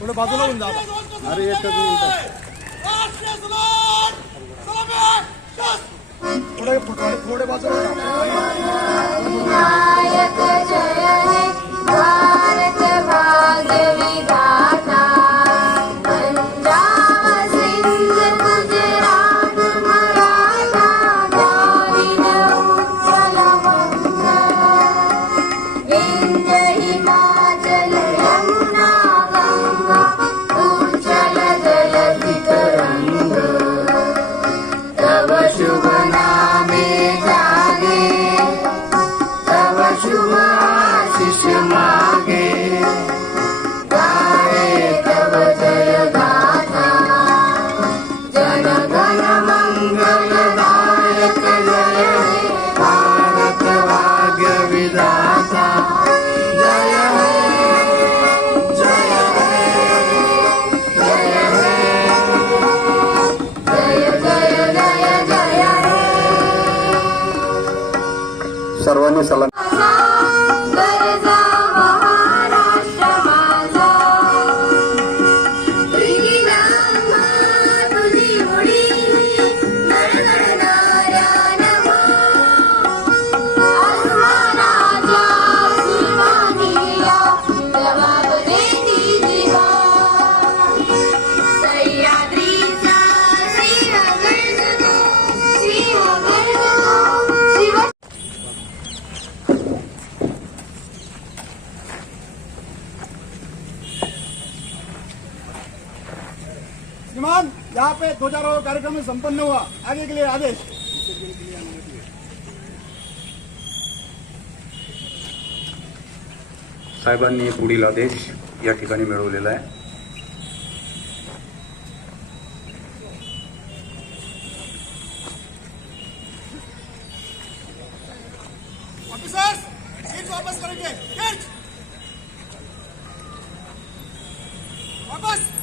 थोडं बाजूला होऊन जा. अरे एकच मिनिट थोडे थोडे बाजूला sarwani salam. श्रीमान यहाँ पे ध्वजारोह कार्यक्रम संपन्न हुआ। आगे के लिए आदेश। साहबानी पुढील आदेश या ठिकाणी मिळवलेला वापस